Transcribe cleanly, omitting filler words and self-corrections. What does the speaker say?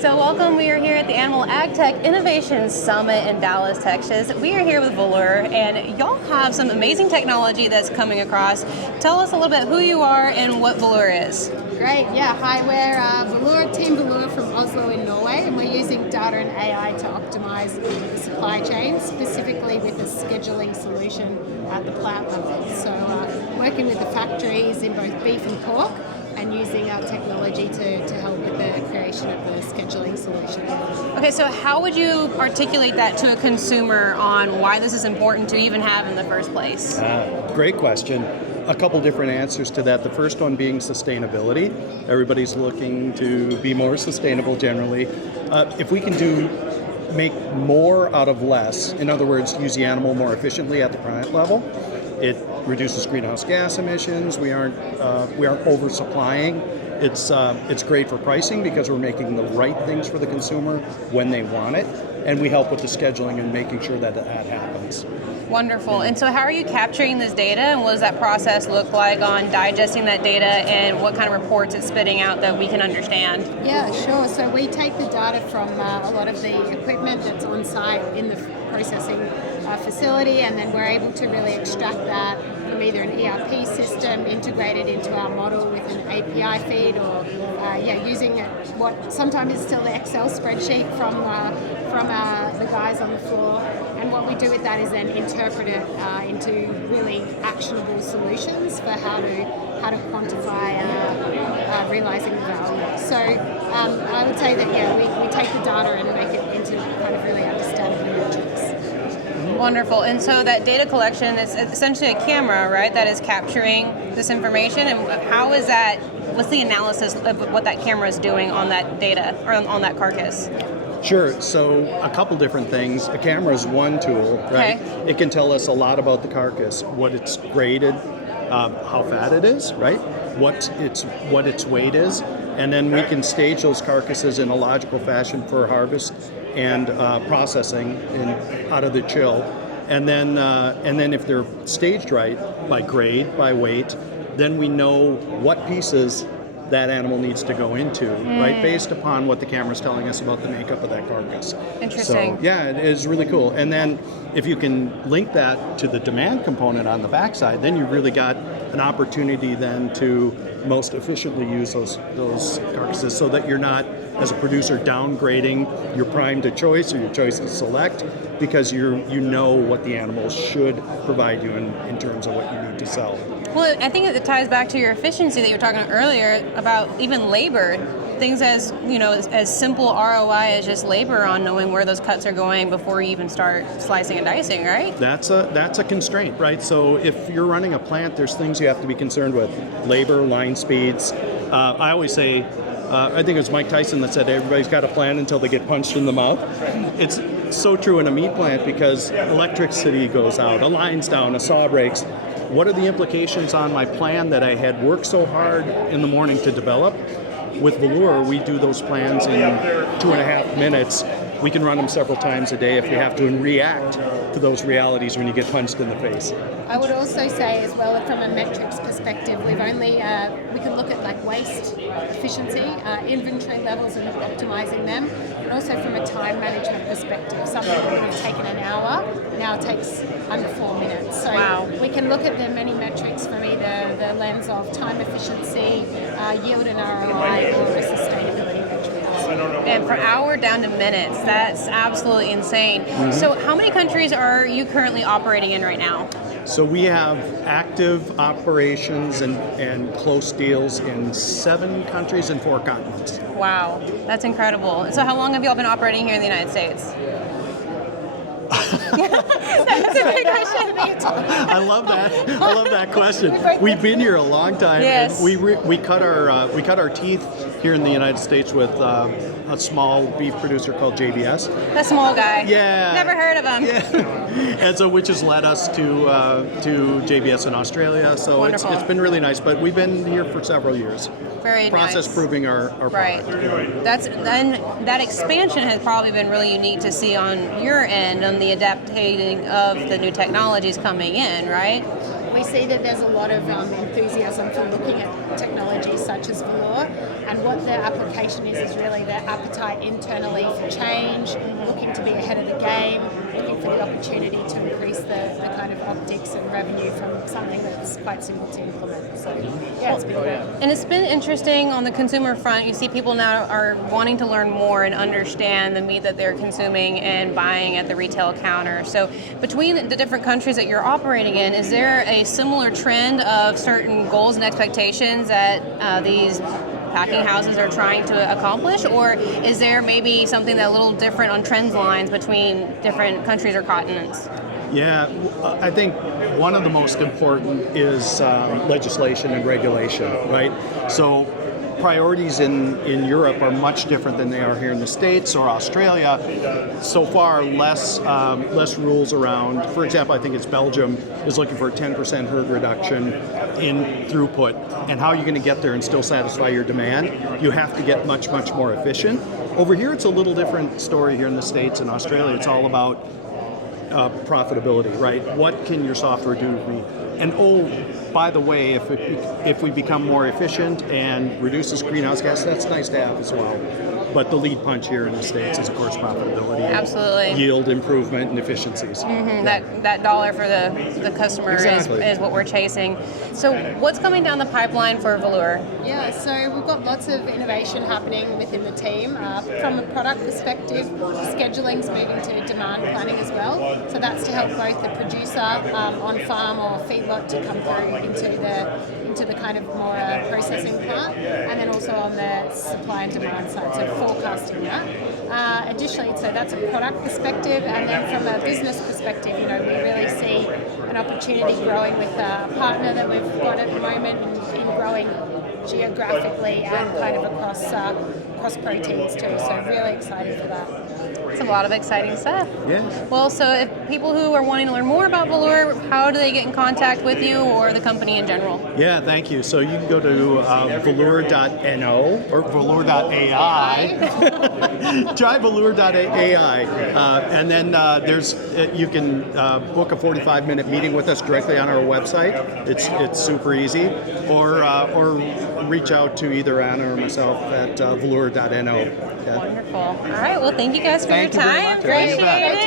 So welcome, we are here at the Animal AgTech Innovation Summit in Dallas, Texas. We are here with Völur, and y'all have some amazing technology that's coming across. Tell us a little bit who you are and what Völur is. Great, yeah, hi, we're Völur, Team Völur from Oslo in Norway, and we're using data and AI to optimize the supply chain, specifically with a scheduling solution at the plant level. So working with the factories in both beef and pork, and using our technology to help with the creation of the scheduling solution. Okay, so how would you articulate that to a consumer on why this is important to even have in the first place? Great question. A couple different answers to that. The first one being sustainability. Everybody's looking to be more sustainable generally. If we can make more out of less, in other words, use the animal more efficiently at the plant level, it reduces greenhouse gas emissions. We aren't oversupplying. It's great for pricing because we're making the right things for the consumer when they want it, and we help with the scheduling and making sure that happens. Wonderful. And so how are you capturing this data, and what does that process look like on digesting that data, and what kind of reports it's spitting out that we can understand? Yeah, sure. So we take the data from a lot of the equipment that's on site in the processing facility, and then we're able to really extract that from either an ERP system integrated into our model with an API feed, or using what sometimes is still the Excel spreadsheet from the guys on the floor. And what we do with that is then interpret it into really actionable solutions for how to quantify realizing the value. So I would say that we take the data and make it into kind of really understandable metrics. Wonderful. And so that data collection is essentially a camera, right, that is capturing this information, and how is that, what's the analysis of what that camera is doing on that data, or on that carcass? Sure. So a couple different things. A camera is one tool, right? Okay. It can tell us a lot about the carcass, what it's graded, how fat it is, right? What its weight is, and then we can stage those carcasses in a logical fashion for harvest and processing out of the chill. And then if they're staged right by grade, by weight, then we know what pieces that animal needs to go into, right, based upon what the camera's telling us about the makeup of that carcass. Interesting. So, yeah, it is really cool. And then if you can link that to the demand component on the backside, then you've really got an opportunity then to most efficiently use those carcasses, so that you're not, as a producer, downgrading your prime to choice or your choice to select, because you know what the animals should provide you in terms of what you need to sell. Well, I think it ties back to your efficiency that you were talking about earlier about even labor. Things as simple ROI as just labor on knowing where those cuts are going before you even start slicing and dicing, right? That's a constraint, right? So if you're running a plant, there's things you have to be concerned with: labor, line speeds. I always say, I think it was Mike Tyson that said everybody's got a plan until they get punched in the mouth. It's so true in a meat plant, because electricity goes out, a line's down, a saw breaks. What are the implications on my plan that I had worked so hard in the morning to develop? With Völur, we do those plans in 2.5 minutes. We can run them several times a day if we have to, and react to those realities when you get punched in the face. I would also say as well, from a metrics perspective, we can look at like waste efficiency, inventory levels and optimizing them, and also from a time management perspective. Something that would have taken an hour now takes under 4 minutes. So wow. We can look at the many metrics from either the lens of time efficiency, yield and ROI, or a sustainability metric. And for hour down to minutes, that's absolutely insane. Mm-hmm. So how many countries are you currently operating in right now? So we have active operations and close deals in 7 countries and 4 continents. Wow, that's incredible. So how long have you all been operating here in the United States? That's a great question. I love that question. We've been here a long time. Yes. And we cut our teeth here in the United States with a small beef producer called JBS. The small guy. Yeah. Never heard of him. Yeah. And so, which has led us to JBS in Australia. So it's been really nice. But we've been here for several years. Very process nice. Proving our right. product. That expansion has probably been really unique to see on your end, on the adapting of the new technologies coming in, right? we see that there's a lot of enthusiasm for looking at technologies such as Völur, and what the application is really the appetite internally for change, looking to be ahead of the game, looking for the opportunity to increase the kind of optics and revenue from something that's quite simple to implement. So yeah, it's been great. And it's been interesting on the consumer front. You see people now are wanting to learn more and understand the meat that they're consuming and buying at the retail counter. So between the different countries that you're operating in, is there a similar trend of certain goals and expectations that these packing houses are trying to accomplish, or is there maybe something that a little different on trends lines between different countries or continents? Yeah, I think one of the most important is legislation and regulation, right? So priorities in Europe are much different than they are here in the States or Australia. So far, less rules around. For example, I think it's Belgium is looking for a 10% herd reduction in throughput. And how are you going to get there and still satisfy your demand? You have to get much more efficient. Over here, it's a little different story here in the States and Australia. It's all about profitability, right? What can your software do to me? And by the way, if we become more efficient and reduces greenhouse gas, that's nice to have as well. But the lead punch here in the States is, of course, profitability. Absolutely. Yield improvement and efficiencies. Mm-hmm. Yeah. That dollar for the customer is what we're chasing. So what's coming down the pipeline for Völur? Yeah, so we've got lots of innovation happening within the team. From a product perspective, scheduling's moving to demand planning as well. So that's to help both the producer on farm or feedlot to come through into the kind of more processing plant, and then also on the supply and demand side, so forecasting that. Additionally, so that's a product perspective, and then from a business perspective, we really see an opportunity growing with a partner that we've got at the moment in growing geographically and kind of across proteins too. So really excited for that. It's a lot of exciting stuff. Yeah. Well, so if people who are wanting to learn more about Völur, how do they get in contact with you or the company in general? Yeah, thank you. So you can go to Völur.no or Völur.ai. Try Völur.ai. And then you can book a 45-minute meeting with us directly on our website. It's super easy. Or reach out to either Anna or myself at Völur.no. Wonderful. All right. Well, thank you guys for your Thank you very time. much. Appreciate it.